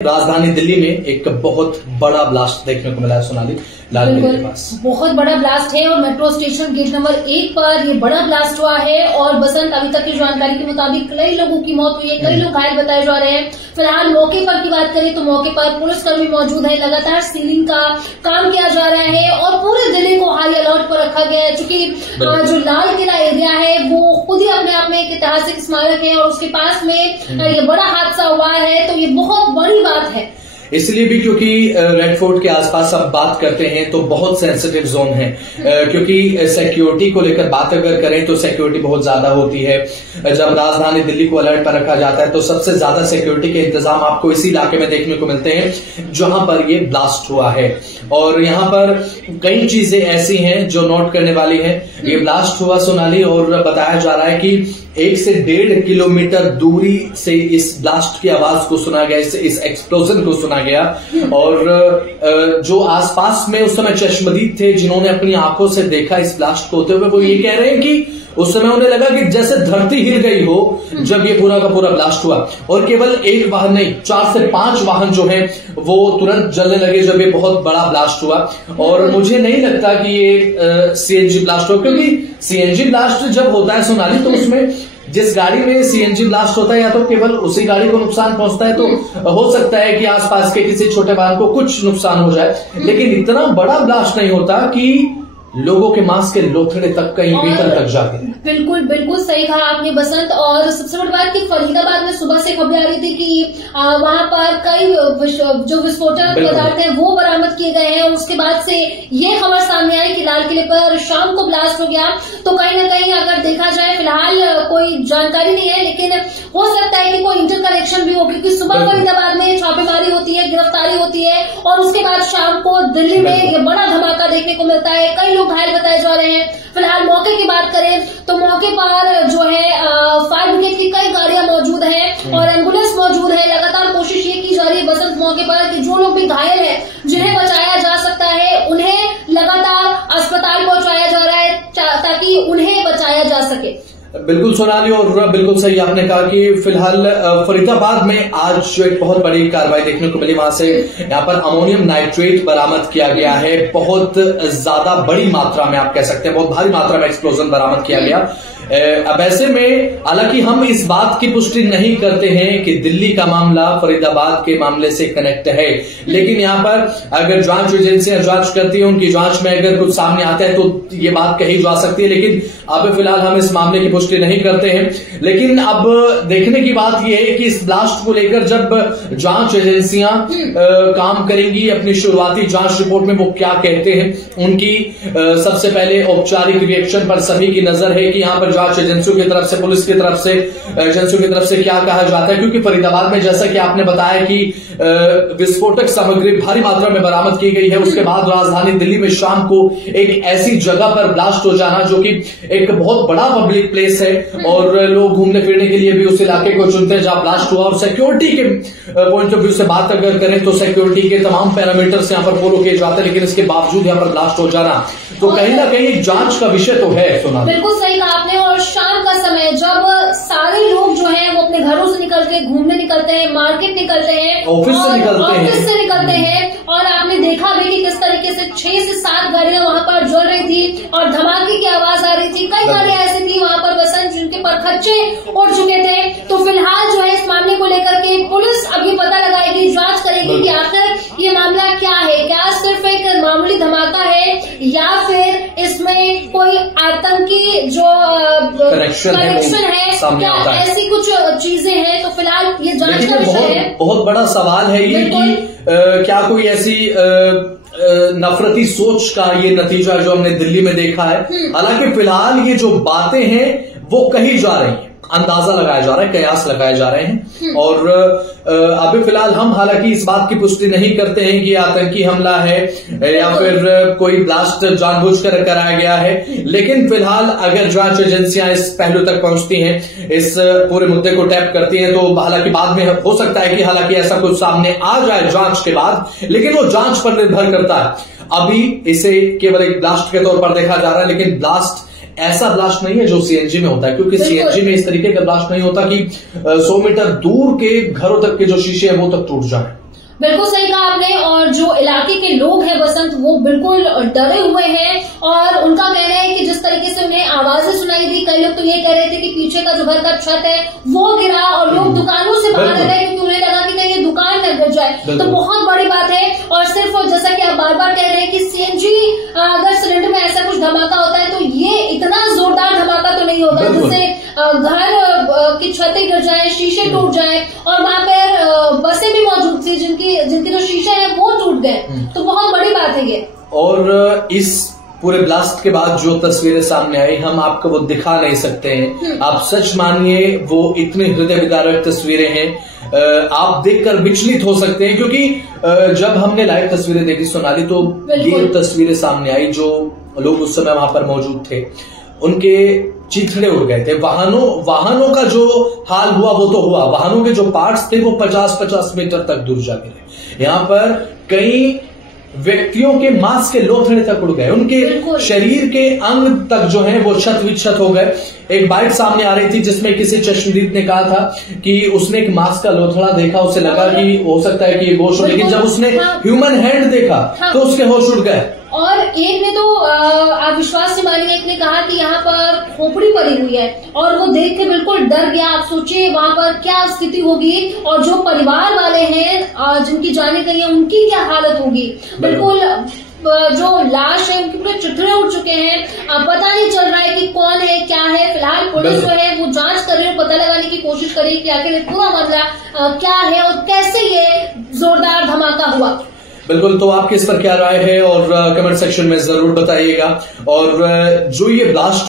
राजधानी दिल्ली में एक बहुत बड़ा ब्लास्ट देखने को मिला है सोनाली, लाल किले के पास। बहुत बड़ा ब्लास्ट है और मेट्रो स्टेशन गेट नंबर 1 पर ये बड़ा ब्लास्ट हुआ है। और बसंत, अभी तक की जानकारी के मुताबिक कई लोगों की मौत हुई है, कई लोग घायल बताए जा रहे हैं। फिलहाल मौके पर की बात करें तो मौके पर पुलिसकर्मी मौजूद है, लगातार सीलिंग का काम किया जा रहा है और पूरे दिल्ली को हाई अलर्ट पर रखा गया है। चूंकि जो लाल किला एरिया है वो खुद ही अपने आप में एक ऐतिहासिक स्मारक है और उसके पास में ये बड़ा हादसा हुआ है, तो ये बहुत बड़ी बात है। इसलिए भी क्योंकि रेड फोर्ट के आसपास अब बात करते हैं तो बहुत सेंसिटिव जोन है, क्योंकि सिक्योरिटी को लेकर बात अगर करें तो सिक्योरिटी बहुत ज्यादा होती है। जब राजधानी दिल्ली को अलर्ट पर रखा जाता है तो सबसे ज्यादा सिक्योरिटी के इंतजाम आपको इसी इलाके में देखने को मिलते हैं जहां पर ये ब्लास्ट हुआ है। और यहां पर कई चीजें ऐसी हैं जो नोट करने वाली है। ये ब्लास्ट हुआ सोनाली, और बताया जा रहा है कि 1 से 1.5 किलोमीटर दूरी से इस ब्लास्ट की आवाज को सुना गया, इस एक्सप्लोजन को सुना गया। और जो आसपास में उस समय चश्मदीद थे जिन्होंने अपनी आंखों से देखा इस ब्लास्ट को होते हुए, वो ये कह रहे हैं कि उस समय उन्हें लगा कि जैसे धरती हिल गई हो जब ये पूरा का पूरा ब्लास्ट हुआ। और केवल एक वाहन नहीं, 4 से 5 वाहन जो हैं वो तुरंत जलने लगे जब ये बहुत बड़ा ब्लास्ट हुआ। और मुझे नहीं लगता कि ये सीएनजी ब्लास्ट हो, क्योंकि सीएनजी ब्लास्ट जब होता है सोनाली तो उसमें जिस गाड़ी में सीएनजी ब्लास्ट होता है या तो केवल उसी गाड़ी को नुकसान पहुंचता है, तो हो सकता है कि आसपास के किसी छोटे वाहन को कुछ नुकसान हो जाए, लेकिन इतना बड़ा ब्लास्ट नहीं होता कि लोगों के मांस के लोथड़े तक कहीं भीतर तक जाते। बिल्कुल बिल्कुल सही कहा आपने बसंत। और सबसे बड़ी बात कि फरीदाबाद में सुबह से खबरें आ रही थी कि वहां पर कई जो विस्फोटक पदार्थ हैं वो बरामद किए गए हैं। उसके बाद से ये खबर सामने आई कि लाल किले पर शाम को ब्लास्ट हो गया। तो कहीं ना कहीं अगर देखा जाए, फिलहाल कोई जानकारी नहीं है, लेकिन हो सकता है कि कोई इंटरकनेक्शन भी हो, क्योंकि सुबह फरीदाबाद में छापेमारी होती है, गिरफ्तारी होती है और उसके बाद शाम को दिल्ली में ये बड़ा धमाका देखने को मिलता है। कई लोग घायल बताए जा रहे हैं। फिलहाल मौके की बात करें तो मौके पर जो है फायर ब्रिगेड की कई गाड़ियां मौजूद हैं और एम्बुलेंस मौजूद है। लगातार कोशिश ये की जा रही है बसंत मौके पर कि जो लोग भी घायल हैं, जिन्हें बचाया जा सकता है, उन्हें लगातार अस्पताल पहुंचाया जा रहा है ताकि उन्हें बचाया जा सके। बिल्कुल सोनाली, और बिल्कुल सही आपने कहा कि फिलहाल फरीदाबाद में आज जो एक बहुत बड़ी कार्रवाई देखने को मिली, वहां से यहाँ पर अमोनियम नाइट्रेट बरामद किया गया है। बहुत ज्यादा बड़ी मात्रा में, आप कह सकते हैं बहुत भारी मात्रा में एक्सप्लोजन बरामद किया गया। अब ऐसे में हालांकि हम इस बात की पुष्टि नहीं करते हैं कि दिल्ली का मामला फरीदाबाद के मामले से कनेक्ट है, लेकिन यहाँ पर अगर जांच एजेंसियां जांच करती है, उनकी जांच में अगर कुछ सामने आता है तो ये बात कही जा सकती है। लेकिन अब फिलहाल हम इस मामले की पुष्टि नहीं करते हैं। लेकिन अब देखने की बात यह है कि इस ब्लास्ट को लेकर जब जांच एजेंसियां काम करेंगी, अपनी शुरुआती जांच रिपोर्ट में वो क्या कहते हैं, उनकी सबसे पहले औपचारिक रिएक्शन पर सभी की नजर है कि यहाँ पर जांच एजेंसियों की तरफ से, पुलिस की तरफ से, एजेंसियों की तरफ से क्या कहा जाता है। क्योंकि फरीदाबाद में जैसा कि आपने बताया कि विस्फोटक सामग्री भारी मात्रा में बरामद की गई है, उसके बाद राजधानी दिल्ली में शाम को एक ऐसी जगह पर ब्लास्ट हो जाना जो कि एक बहुत बड़ा पब्लिक प्लेस है और लोग घूमने फिरने के लिए भी उस इलाके को चुनते हैं जहां ब्लास्ट हुआ। और सिक्योरिटी के पॉइंट ऑफ व्यू से बात अगर करें तो सिक्योरिटी के तमाम पैरामीटर्स यहां पर फॉलो किए जाते हैं, लेकिन इसके बावजूद यहां पर ब्लास्ट हो जाना तो कहीं ना कहीं एक जांच का विषय तो है। सुना बिल्कुल सही कहा आपने। और शाम का समय जब सारे लोग जो हैं वो अपने घरों से निकलते हैं, घूमने निकलते हैं, मार्केट निकलते हैं, ऑफिस से निकलते हैं, और आपने देखा भी कि किस तरीके से 6 से 7 गाड़ियां वहां पर जल रही थी और धमाके की आवाज आ रही थी। कई गाड़ियां ऐसी थी वहां पर बसंत जिनके पर खच्चे उड़ चुके थे। तो फिलहाल जो है इस मामले को लेकर के पुलिस अभी पता लगाएगी, जांच करेगी कि आखिर ये मामला क्या है, क्या सिर्फ एक मामूली धमाका है या फिर इसमें कोई आतंकी जो कनेक्शन है, क्या ऐसी कुछ चीजें हैं। तो फिलहाल ये जांच का विषय है। बहुत बड़ा सवाल है ये कि क्या कोई ऐसी नफरती सोच का ये नतीजा है जो हमने दिल्ली में देखा है। हालांकि फिलहाल ये जो बातें हैं वो कही जा रही हैं, अंदाजा लगाया जा रहा है, कयास लगाए जा रहे हैं। और अभी फिलहाल हम हालांकि इस बात की पुष्टि नहीं करते हैं कि आतंकी हमला है या फिर कोई ब्लास्ट जानबूझकर कराया गया है। लेकिन फिलहाल अगर जांच एजेंसियां इस पहलू तक पहुंचती हैं, इस पूरे मुद्दे को टैप करती हैं, तो हालांकि बाद में हो सकता है कि हालांकि ऐसा कुछ सामने आ जाए जांच के बाद, लेकिन वो जांच पर निर्भर करता है। अभी इसे केवल एक ब्लास्ट के तौर पर देखा जा रहा है, लेकिन ब्लास्ट ऐसा ब्लास्ट नहीं है जो सीएनजी में होता है, क्योंकि सीएनजी में इस तरीके का ब्लास्ट नहीं होता कि 100 मीटर दूर के घरों तक के जो शीशे हैं वो तक टूट जाए। बिल्कुल सही कहा आपने। और जो इलाके के लोग हैं बसंत, वो बिल्कुल डरे हुए हैं और उनका कहना है कि जिस तरीके से उन्हें आवाजें सुनाई दी, कई लोग तो ये कह रहे थे कि पीछे का जो घर का छत है वो गिरा और लोग दुकानों से बाहर आ रहे क्योंकि उन्हें लगा कि कहीं ये दुकान न गिर जाए। तो बहुत बड़ी बात है। और सिर्फ जैसा कि आप बार बार कह रहे हैं कि सीएनजी अगर सिलेंडर में ऐसा कुछ धमाका होता है तो ये इतना जोरदार धमाका तो नहीं होगा जिससे घर की छतें गिर जाए, शीशे टूट जाए। और वहां पर बसें भी मौजूद थी जिनकी जो शीशे हैं वो टूट गए। तो बहुत बड़ी बात है ये। और इस पूरे ब्लास्ट के बाद जो तस्वीरें सामने आई, हम आपको वो दिखा नहीं सकते हैं। आप सच मानिए वो इतनी हृदय विदारक तस्वीरें हैं, आप देखकर विचलित हो सकते हैं। क्योंकि जब हमने लाइव तस्वीरें देखी सोनाली, तो ये तस्वीरें सामने आई, जो लोग उस समय वहां पर मौजूद थे उनके चीथड़े उड़ गए थे। वाहनों का जो हाल हुआ वो तो हुआ, वाहनों के जो पार्ट्स थे वो 50-50 मीटर तक दूर जा गिरे। यहाँ पर कई व्यक्तियों के मांस के लोथड़े तक उड़ गए, उनके शरीर के अंग तक जो है वो क्षत विक्षत हो गए। एक बाइट सामने आ रही थी जिसमें किसी चश्मदीद ने कहा था कि उसने एक मांस का लोथड़ा देखा, उसे लगा कि हो सकता है कि ये होश हो, लेकिन जब उसने ह्यूमन हैंड देखा तो उसके होश उड़ गए। और एक ने तो आप विश्वास नहीं मानिए, एक ने कहा कि यहाँ पर खोपड़ी पड़ी हुई है और वो देख के बिल्कुल डर गया। आप सोचिए वहां पर क्या स्थिति होगी और जो परिवार वाले हैं जिनकी जाने गई है उनकी क्या हालत होगी। बिल्कुल जो लाश है उनके पूरे चिथड़े उड़ चुके हैं। पता नहीं चल रहा है कि कौन है क्या है। फिलहाल पुलिस जो है वो जांच कर रही है, पता लगाने की कोशिश कर रही है कि आखिर पूरा मामला क्या है और कैसे ये जोरदार धमाका हुआ। बिल्कुल, तो आपकी इस पर क्या राय है और कमेंट सेक्शन में जरूर बताइएगा। और जो ये ब्लास्ट